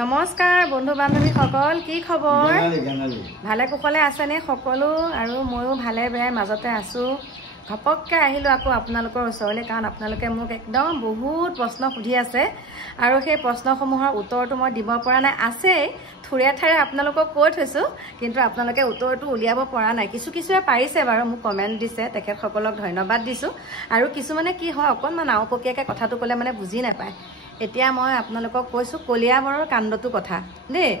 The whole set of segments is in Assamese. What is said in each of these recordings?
নমস্কাৰ বন্ধু বান্ধৱী সকল কি খবৰ ভালে কুশলে আছে নে সকলো আৰু ময়ো ভালে বেয়াই মাজতে আছো ঘপককে আহিলো আকৌ আপোনালোকৰ ওচৰলৈ কাৰণ আপোনালোকে মোক একদম বহুত প্ৰশ্ন সুধি আছে আৰু সেই প্ৰশ্নসমূহৰ উত্তৰটো মই দিব পৰা নাই আছে থুৰে ঠাৰে আপোনালোকক কৈ থৈছো কিন্তু আপোনালোকে উত্তৰটো উলিয়াব পৰা নাই কিছুৱে পাৰিছে বাৰু মোক কমেন্ট দিছে তেখেত সকলক ধন্যবাদ দিছো আৰু কিছুমানে কি হয় অকনমান আওপকীয়াকে কথাটো কলে মানে বুজি নাপায় এতিয়া মই আপোনালোকক কৈছো কলিয়াবৰৰ কাণ্ডটো কথা দেই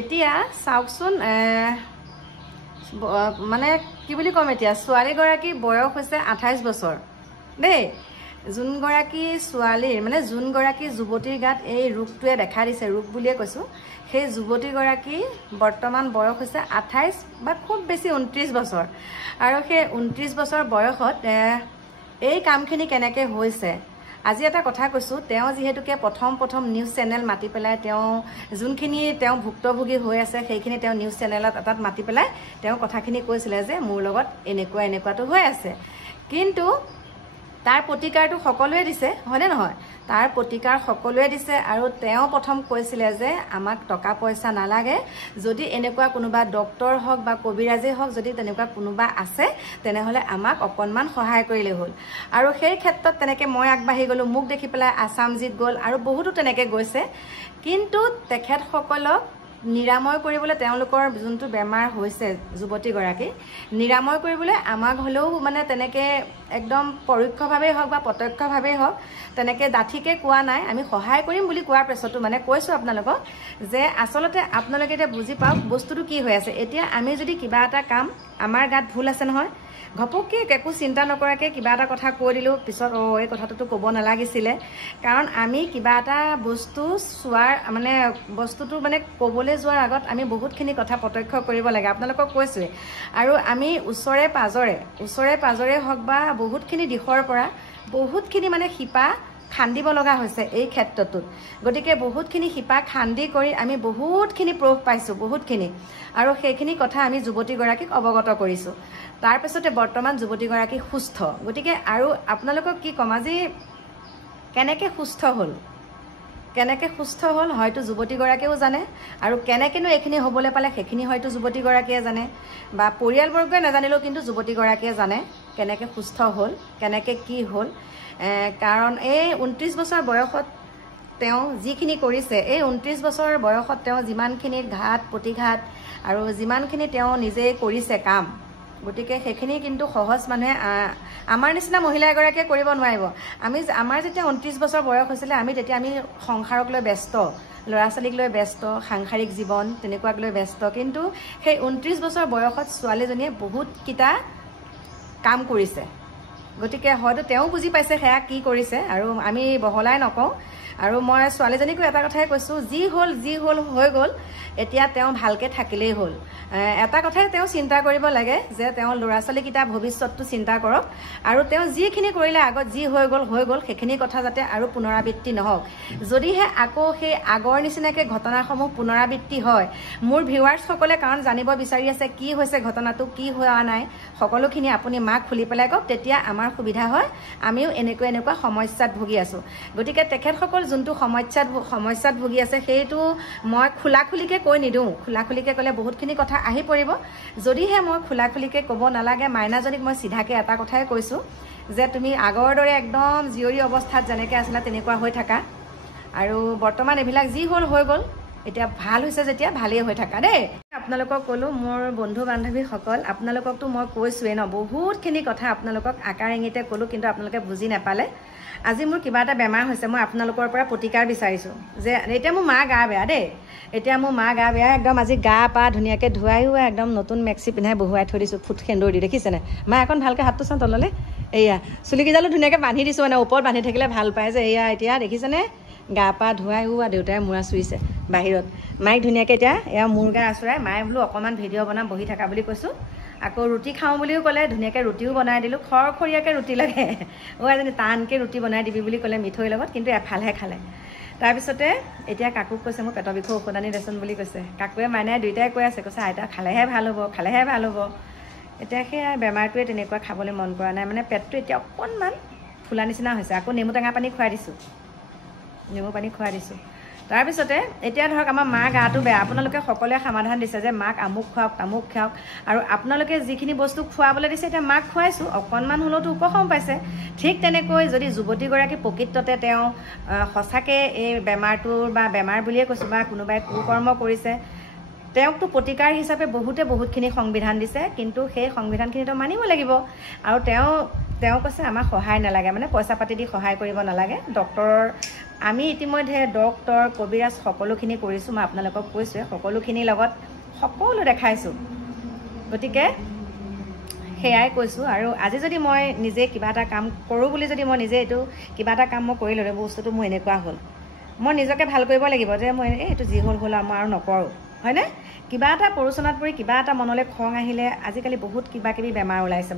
এতিয়া চাওকচোন মানে কি বুলি কম এতিয়া ছোৱালী গৰাকী বয়স হৈছে 28 বছৰ দেই জুন গৰাকী ছোৱালীৰ মানে জুন গৰাকী যুৱতীৰ গাত এই ৰোগটোৱে দেখা দিছে ৰোগ বুলিয়ে কৈছো সেই যুৱতী গৰাকী বৰ্তমান বয়স হৈছে 28 বা খুব বেছি 29 বছৰ আৰু সেই 29 বছৰ বয়সত এই কামখিনি কেনেকৈ হৈছে আজি এটা কথা কৈছো তেওঁ যেহেতুকে প্ৰথম নিউজ চেনেল মাতি পেলাই তেওঁ যোনখিনি তেওঁ ভুক্তভোগী হৈ আছে সেইখিনি তেওঁ নিউজ চেনেলত এটাত মাতি পেলাই তেওঁ কথাখিনি কৈছিলে যে মোৰ লগত এনেকুৱাটো হৈ আছে কিন্তু তাৰ প্ৰতিকাৰটো সকলোৱে দিছে হয়নে নহয় তাৰ প্ৰতিকাৰ সকলোৱে দিছে আৰু তেওঁ প্ৰথম কৈছিলে যে আমাক টকা পইচা নালাগে যদি এনেকুৱা কোনোবা ডক্টৰ হওক বা কবিৰাজে হওক যদি তেনেকুৱা কোনোবা আছে তেনেহলে আমাক অকনমান সহায় কৰিলে হ'ল আৰু সেই ক্ষেত্ৰত তেনেকে মই আগবাঢ়ি গলো মোক দেখি পেলাই আসামজিত গল আৰু বহুতো তেনেকে গৈছে কিন্তু তেখেত সকলক নিৰাময় কৰিবলৈ তেওঁলোকৰ যোনটো বেমাৰ হৈছে যুৱতী গৰাকী নিৰাময় কৰিবলৈ আমাক হলেও মানে তেনেকে একদম পৰোক্ষভাৱে হওক বা প্ৰত্যক্ষভাৱে হওক তেনেকে দাঠিকে কোৱা নাই আমি সহায় কৰিম বুলি কোৱাৰ পিছতো মানে কৈছো আপোনালোকক যে আচলতে আপোনালোকে এটা বুজি পাওক বস্তুটো কি হৈ আছে এতিয়া আমি যদি কিবা এটা কাম আমাৰ গাত ভুল আছে নহয় ঘপককে একো চিন্তা নকৰাকে কিবা এটা কথা কৈ দিলো পিছত এই কথাটো ক'ব নালাগিছিলে কাৰণ আমি কিবা এটা বস্তু চোৱাৰ মানে বস্তুটো মানে ক'বলৈ যোৱাৰ আগত আমি বহুতখিনি কথা প্ৰত্যক্ষ কৰিব লাগে আপোনালোকক কৈছোৱে আৰু আমি ওচৰে পাজৰে হওক বা বহুতখিনি দিশৰ পৰা বহুতখিনি মানে শিপা খান্দিব লগা হৈছে এই ক্ষেত্ৰটোত গতিকে বহুতখিনি শিপা খান্দি কৰি আমি বহুতখিনি প্ৰুফ পাইছো বহুতখিনি আৰু সেইখিনি কথা আমি যুৱতীগৰাকীক অৱগত কৰিছো তাৰ পিছতে বৰ্তমান যুৱতীগৰাকী সুস্থ গতিকে আৰু আপোনালোকক কি কম আজি কেনেকৈ সুস্থ হ'ল হয়তো যুৱতীগৰাকীও জানে আৰু কেনেকেনো এইখিনি হ'বলৈ পালে সেইখিনি হয়তো যুৱতীগৰাকীয়ে জানে বা পৰিয়ালবৰ্গই নাজানিলেও কিন্তু যুৱতীগৰাকীয়ে জানে কেনেকৈ সুস্থ হ'ল কেনেকৈ কি হ'ল কাৰণ এই 29 বছৰ বয়সত তেওঁ যিখিনি কৰিছে এই 29 বছৰ বয়সত তেওঁ যিমানখিনি ঘাত প্ৰতিঘাত আৰু যিমানখিনি তেওঁ নিজে কৰিছে কাম গতিকে সেইখিনি কিন্তু সহজ মানুহে আমাৰ নিচিনা মহিলা এগৰাকীয়ে কৰিব নোৱাৰিব আমাৰ যেতিয়া 29 বছৰ বয়স হৈছিলে আমি সংসাৰক লৈ ব্যস্ত ল'ৰা ছোৱালীক লৈ ব্যস্ত সাংসাৰিক জীৱন তেনেকুৱাক লৈ ব্যস্ত কিন্তু সেই 29 বছৰ বয়সত ছোৱালীজনীয়ে বহুতকেইটা কাম কৰিছে গতিকে হয়তো তেওঁ বুজি পাইছে সেয়া কি কৰিছে আৰু আমি বহলাই নকওঁ আৰু মই ছোৱালীজনীকো এটা কথাই কৈছো যি হ'ল হৈ গ'ল এতিয়া তেওঁ ভালকে থাকিলেই হ'ল এটা কথাই তেওঁ চিন্তা কৰিব লাগে যে তেওঁ ল'ৰা ছোৱালীকেইটা ভৱিষ্যতটো চিন্তা কৰক আৰু তেওঁ যিখিনি কৰিলে আগত যি হৈ গ'ল সেইখিনি কথা যাতে আৰু পুনৰাবৃত্তি নহওক যদিহে আকৌ সেই আগৰ নিচিনাকে ঘটনাসমূহ পুনৰাবৃত্তি হয় মোৰ ভিউৱাৰ্ছসকলে কাৰণ জানিব বিচাৰি আছে কি হৈছে ঘটনাটো কি হোৱা নাই সকলোখিনি আপুনি মাক খুলি পেলাই কওক তেতিয়া আমাৰ সুবিধা হয় আমিও এনেকুৱা সমস্যাত ভুগি আছো গতিকে তেখেতসকল যোনটো সমস্যাত ভুগি আছে সেইটো মই খোলাখুলিকে কৈ নিদিওঁ খোলাখুলিকে ক'লে বহুতখিনি কথা আহি পৰিব যদিহে মই খোলাখুলিকে ক'ব নালাগে মাইনাজনীক মই চিধাকে এটা কথাই কৈছো যে তুমি আগৰ দৰে একদম জীয়ৰী অৱস্থাত যেনেকৈ আছিলা তেনেকুৱা হৈ থাকা আৰু বৰ্তমান এইবিলাক যি হ'ল হৈ গ'ল এতিয়া ভাল হৈছে যেতিয়া ভালেই হৈ থাকা দেই আপোনালোকক ক'লো মোৰ বন্ধু বান্ধৱীসকল আপোনালোককতো মই কৈছোৱে ন বহুতখিনি কথা আপোনালোকক আকাৰ ইংগিতে ক'লো কিন্তু আপোনালোকে বুজি নাপালে আজি মোৰ কিবা এটা বেমাৰ হৈছে মই আপোনালোকৰ পৰা প্ৰতিকাৰ বিচাৰিছো যে এতিয়া মোৰ মা গা বেয়া দেই এতিয়া মোৰ মা গা বেয়া একদম আজি গা পা ধুনীয়াকৈ ধুৱাইও একদম নতুন মেক্সি পিন্ধাই বহুৱাই থৈ দিছো ফুট সেন্দুৰ দি দেখিছেনে মা এখন ভালকৈ হাতটো চাওঁ তললৈ এয়া চুলিকেইডালো ধুনীয়াকৈ বান্ধি দিছো মানে ওপৰত বান্ধি থাকিলে ভাল পায় যে এয়া এতিয়া দেখিছেনে গা পা ধুৱাইও দেউতাই মূৰা চুইছে বাহিৰত মাইক ধুনীয়াকৈ এতিয়া এয়া মূৰ গা আঁচুৰাই মায়ে বোলো অকণমান ভিডিঅ' বনাম বহি থকা বুলি কৈছো আকৌ ৰুটি খাওঁ বুলিও ক'লে ধুনীয়াকৈ ৰুটিও বনাই দিলোঁ খৰখৰীয়াকৈ ৰুটি লাগে এজনী টানকৈ ৰুটি বনাই দিবি বুলি ক'লে মিঠৈৰ লগত কিন্তু এফালহে খালে তাৰপিছতে এতিয়া কাকুক কৈছে মোৰ পেটৰ বিষৰ ঔষধ আনি দেচোন বুলি কৈছে কাকুৱে মাইনাই দুইটাই কৈ আছে কৈছে আইতা খালেহে ভাল হ'ব এতিয়া সেই বেমাৰটোৱে তেনেকুৱা খাবলৈ মন কৰা নাই মানে পেটটো এতিয়া অকণমান ফুলা নিচিনা হৈছে আকৌ নেমু টেঙা পানী খুৱাই দিছোঁ তাৰপিছতে এতিয়া ধৰক আমাৰ মা গাটো বেয়া, আপোনালোকে সকলোৱে সমাধান দিছে যে মাক আমুক খুৱাওক তামুক খুৱাওক, আৰু আপোনালোকে যিখিনি বস্তু খুৱাবলৈ দিছে এতিয়া মাক খুৱাইছোঁ, অকণমান হ'লেওতো উপশম পাইছে। ঠিক তেনেকৈ যদি যুৱতীগৰাকী প্ৰকৃততে তেওঁ সঁচাকৈ এই বেমাৰটোৰ বা বেমাৰ বুলিয়ে কৈছোঁ বা কোনোবাই কুকৰ্ম কৰিছে, তেওঁকতো প্ৰতিকাৰ হিচাপে বহুতখিনি সংবিধান দিছে, কিন্তু সেই সংবিধানখিনিতো মানিব লাগিব। আৰু তেওঁ কৈছে আমাক সহায় নালাগে, মানে পইচা পাতি দি সহায় কৰিব নালাগে। ডক্টৰৰ আমি ইতিমধ্যে ডক্টৰ কবিৰাজ সকলোখিনি কৰিছোঁ, মই আপোনালোকক কৈছোঁৱে, সকলোখিনিৰ লগত সকলো দেখাইছোঁ। গতিকে সেয়াই কৈছোঁ। আৰু আজি যদি মই নিজে কিবা এটা কাম কৰোঁ বুলি যদি মই নিজে এইটো কিবা এটা কাম মই কৰি ল'লোঁ, বস্তুটো মোৰ এনেকুৱা হ'ল, মই নিজকে ভাল কৰিব লাগিব যে মই এইটো যি হ'ল মই আৰু নকৰোঁ, হয়নে? কিবা এটা পৰোচনাত পৰি কিবা এটা মনলৈ খং আহিলে আজিকালি বহুত কিবা কিবি বেমাৰ ওলাইছে,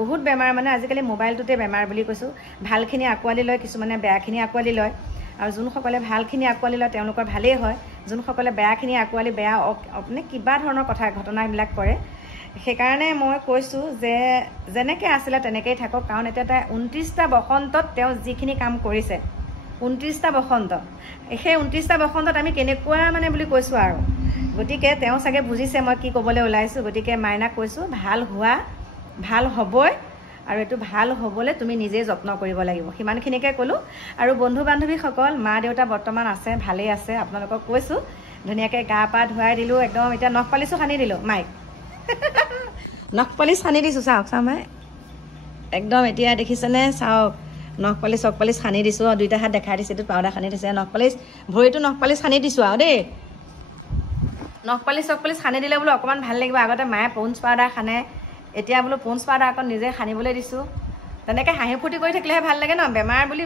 বহুত বেমাৰ মানে আজিকালি মোবাইলটোতে বেমাৰ বুলি কৈছোঁ। ভালখিনি আঁকোৱালি লয়, কিছুমানে বেয়াখিনি আঁকোৱালি লয়, আৰু যোনসকলে ভালখিনি আঁকোৱালি লয় তেওঁলোকৰ ভালেই হয়, যোনসকলে বেয়াখিনি আঁকোৱালি বেয়া মানে কিবা ধৰণৰ ঘটনাবিলাক কৰে। সেইকাৰণে মই কৈছোঁ যে যেনেকৈ আছিলে তেনেকেই থাকক, কাৰণ এতিয়া 29টা বসন্তত তেওঁ যিখিনি কাম কৰিছে, 29টা বসন্ত, সেই 29টা বসন্তত আমি কেনেকুৱা মানে বুলি কৈছোঁ আৰু। গতিকে তেওঁ চাগে বুজিছে মই কি ক'বলৈ ওলাইছোঁ। গতিকে মাইনাক কৈছোঁ ভাল হ'বই, আৰু এইটো ভাল হ'বলৈ তুমি নিজেই যত্ন কৰিব লাগিব, সিমানখিনিকে ক'লোঁ। আৰু বন্ধু বান্ধৱীসকল, মা দেউতা বৰ্তমান আছে, ভালেই আছে, আপোনালোকক কৈছোঁ। ধুনীয়াকৈ গা পা ধুৱাই দিলোঁ, একদম এতিয়া নখ পালিচো সানি দিলোঁ মাইক নখ পালিচ সানি দিছোঁ, চাওক মাই একদম এতিয়া দেখিছেনে, চাওক নখ পালিচ চক পালিচ সানি দিছোঁ, দুইটা হাত দেখাই দিছোঁ, এইটো পাউডাৰ সানি দিছে, নখ পালিচ ভৰিটো নখ পালিচ সানি দিছোঁ আৰু দেই। নখ পালিচ চক পালিচ সানি দিলে বোলো অকণমান ভাল লাগিব। আগতে মায়ে পৌণ্ডছ পাউডাৰ সানে, এতিয়া বোলো পৌণ্ডছ পাউডাৰ আকৌ নিজে সানিবলৈ দিছোঁ। তেনেকৈ হাঁহি ফূৰ্তি কৰি থাকিলেহে ভাল লাগে ন, বেমাৰ বুলি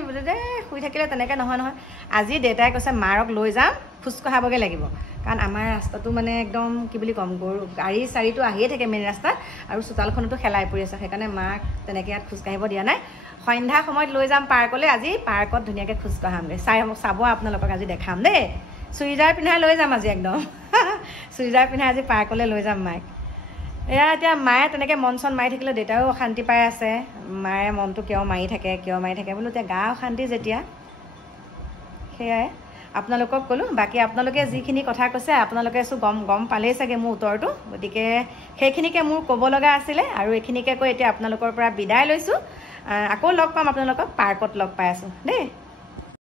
শুই থাকিলে তেনেকৈ নহয়। আজি দেউতাই কৈছে মাৰক লৈ যাম, খোজ কঢ়াবগৈ লাগিব, কাৰণ আমাৰ ৰাস্তাটো মানে একদম কি বুলি ক'ম, গাড়ী চাৰিটো আহিয়ে থাকে মেইন ৰাস্তাত, আৰু চোতালখনতো খেলাই পৰি আছে, সেইকাৰণে মাক তেনেকৈ ইয়াত খোজকাঢ়িব দিয়া নাই। সন্ধ্যা সময়ত লৈ যাম পাৰ্কলৈ, আজি পাৰ্কত ধুনীয়াকৈ খোজ কঢ়ামগৈ, চাব আপোনালোকক আজি দেখাম দেই। চুইজাৰ পিন্ধাই লৈ যাম আজি, একদম চুইজাৰ পিন্ধাই আজি পাৰ্কলৈ লৈ যাম মাইক। এয়া এতিয়া মায়ে তেনেকৈ মন চন মাৰি থাকিলে দেউতাও অশান্তি পাই আছে, মায়ে মনটো কিয় মাৰি থাকে বোলো, এতিয়া গা অশান্তি যেতিয়া, সেয়াই আপোনালোকক ক'লোঁ। বাকী আপোনালোকে যিখিনি কথা কৈছে আপোনালোকে গম পালেই চাগে মোৰ উত্তৰটো। গতিকে সেইখিনিকে মোৰ ক'ব লগা আছিলে, আৰু এইখিনিকে কৈ এতিয়া আপোনালোকৰ পৰা বিদায় লৈছোঁ। আকৌ লগ পাম আপোনালোকক, পাৰ্কত লগ পাই আছোঁ দেই।